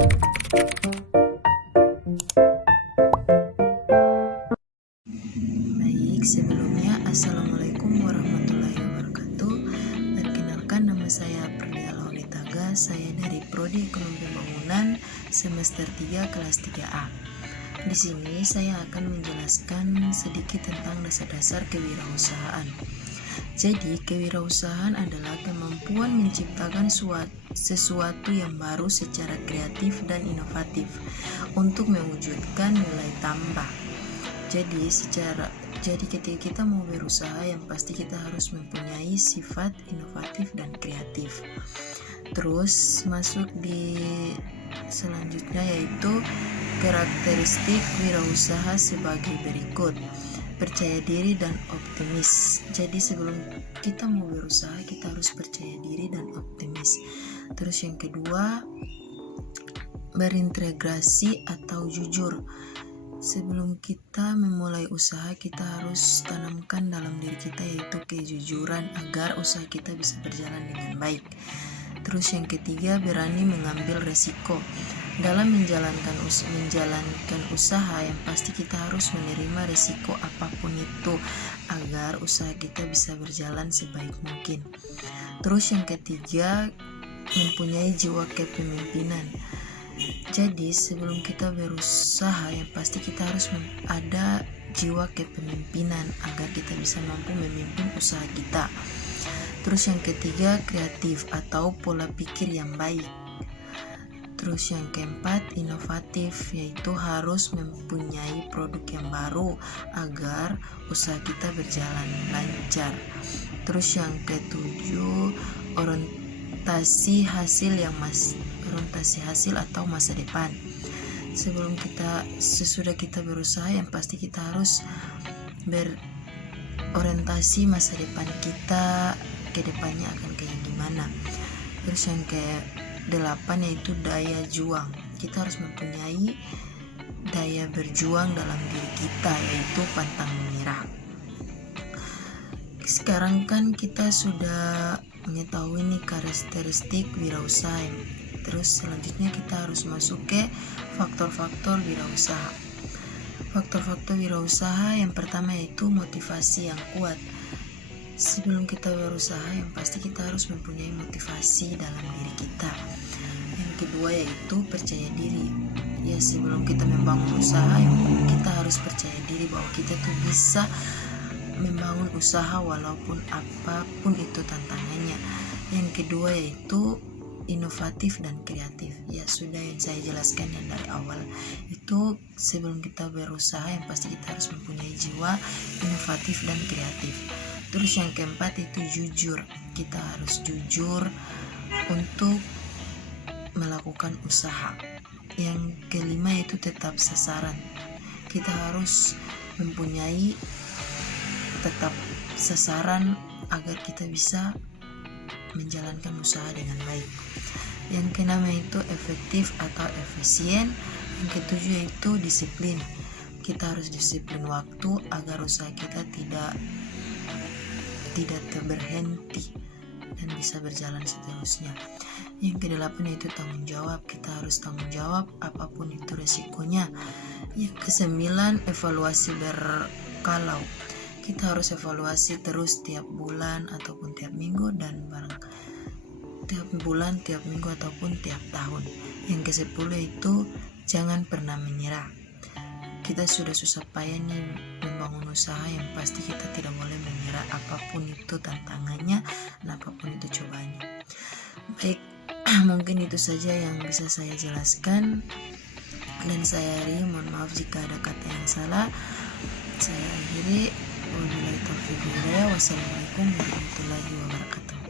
Baik, sebelumnya Assalamualaikum warahmatullahi wabarakatuh. Perkenalkan, nama saya Perlia Launitaga. Saya dari Prodi Ekonomi Pembangunan semester 3 kelas 3A. Di sini saya akan menjelaskan sedikit tentang dasar-dasar kewirausahaan. Jadi, kewirausahaan adalah kemampuan menciptakan sesuatu yang baru secara kreatif dan inovatif untuk mewujudkan nilai tambah. Jadi ketika kita mau berusaha, yang pasti kita harus mempunyai sifat inovatif dan kreatif. Terus masuk di selanjutnya, yaitu karakteristik wirausaha sebagai berikut. Percaya diri dan optimis. Jadi sebelum kita mau berusaha, kita harus percaya diri dan optimis. Terus yang kedua, berintegrasi atau jujur. Sebelum kita memulai usaha, kita harus tanamkan dalam diri kita yaitu kejujuran agar usaha kita bisa berjalan dengan baik. Terus yang ketiga, berani mengambil resiko. Dalam menjalankan usaha, yang pasti kita harus menerima resiko apapun itu agar usaha kita bisa berjalan sebaik mungkin. Terus yang ketiga, mempunyai jiwa kepemimpinan. Jadi sebelum kita berusaha, yang pasti kita harus ada jiwa kepemimpinan agar kita bisa mampu memimpin usaha kita. Terus yang ketiga, kreatif atau pola pikir yang baik. Terus yang keempat, inovatif, yaitu harus mempunyai produk yang baru agar usaha kita berjalan lancar. Terus yang ketujuh, orientasi hasil atau masa depan. Sesudah kita berusaha, yang pasti kita harus berorientasi masa depan kita, ke depannya akan kayak gimana. Terus yang ke-8, yaitu daya juang. Kita harus mempunyai daya berjuang dalam diri kita, yaitu pantang menyerah. Sekarang kan kita sudah mengetahui nih karakteristik wirausaha. Terus selanjutnya kita harus masuk ke faktor-faktor wirausaha. Faktor-faktor wirausaha yang pertama yaitu motivasi yang kuat. Sebelum kita berusaha, yang pasti kita harus mempunyai motivasi dalam diri kita. Yang kedua yaitu percaya diri. Ya, sebelum kita membangun usaha, kita harus percaya diri bahwa kita tuh bisa membangun usaha walaupun apapun itu tantangannya. Yang kedua yaitu inovatif dan kreatif. Ya, sudah yang saya jelaskan yang dari awal. Itu sebelum kita berusaha, yang pasti kita harus mempunyai jiwa inovatif dan kreatif. Terus yang keempat itu jujur. Kita harus jujur untuk melakukan usaha. Yang kelima itu tetap sasaran. Kita harus mempunyai tetap sasaran agar kita bisa menjalankan usaha dengan baik. Yang keenam itu efektif atau efisien. Yang ketujuh itu disiplin. Kita harus disiplin waktu agar usaha kita tidak berhenti dan bisa berjalan seterusnya. Yang kedelapan itu tanggung jawab. Kita harus tanggung jawab apapun itu resikonya. Yang kesembilan, evaluasi berkala. Kita harus evaluasi terus tiap bulan ataupun tiap minggu, dan tiap bulan, tiap minggu ataupun tiap tahun. Yang ke-10 itu jangan pernah menyerah. Kita sudah susah payah nih membangun usaha, yang pasti kita tidak boleh menyerah apapun itu tantangannya dan apapun itu cobaannya. Baik, mungkin itu saja yang bisa saya jelaskan, dan saya akhiri. Mohon maaf jika ada kata yang salah. Saya akhiri. Wabillahi taufiq wal hidayah. Wassalamualaikum warahmatullahi wabarakatuh.